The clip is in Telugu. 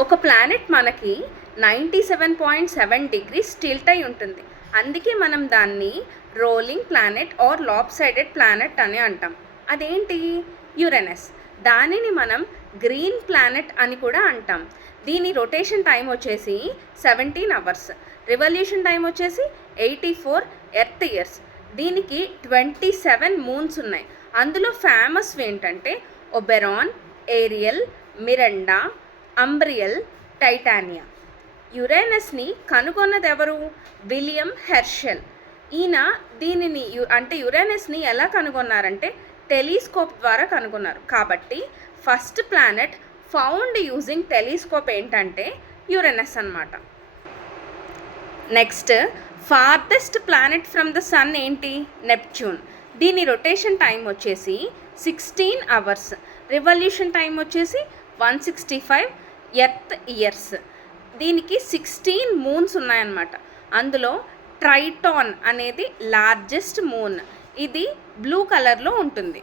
ఒక ప్లానెట్ మనకి 97.7 డిగ్రీస్ టిల్ట్ అయి ఉంటుంది. అందుకే మనం దాన్ని రోలింగ్ ప్లానెట్ ఆర్ లాప్సైడెడ్ ప్లానెట్ అని అంటాం. అదేంటి? యురేనస్. దానిని మనం గ్రీన్ ప్లానెట్ అని కూడా అంటాం. దీని రొటేషన్ టైం వచ్చేసి 17 అవర్స్, రివల్యూషన్ టైం వచ్చేసి 84 ఎర్త్ ఇయర్స్. దీనికి 27 మూన్స్ ఉన్నాయి. అందులో ఫేమస్ ఏంటంటే ఒబెరాన్, ఏరియల్, మిరండా, అంబ్రియల్, టైటానియా. యురేనస్ని కనుగొన్నది ఎవరు? William Herschel. ఈయన దీనిని అంటే యురేనస్ని ఎలా కనుగొన్నారంటే టెలిస్కోప్ ద్వారా కనుగొన్నారు. కాబట్టి first planet found using telescope ఏంటంటే యురేనస్ అన్నమాట. Next farthest planet from the sun ఏంటి? నెప్ట్యూన్. దీని రొటేషన్ టైం వచ్చేసి 16 అవర్స్, రివల్యూషన్ టైం వచ్చేసి 165 ఎర్త్ ఇయర్స్. దీనికి 16 మూన్స్ ఉన్నాయన్నమాట. అందులో ట్రైటాన్ అనేది లార్జెస్ట్ మూన్. ఇది బ్లూ కలర్లో ఉంటుంది.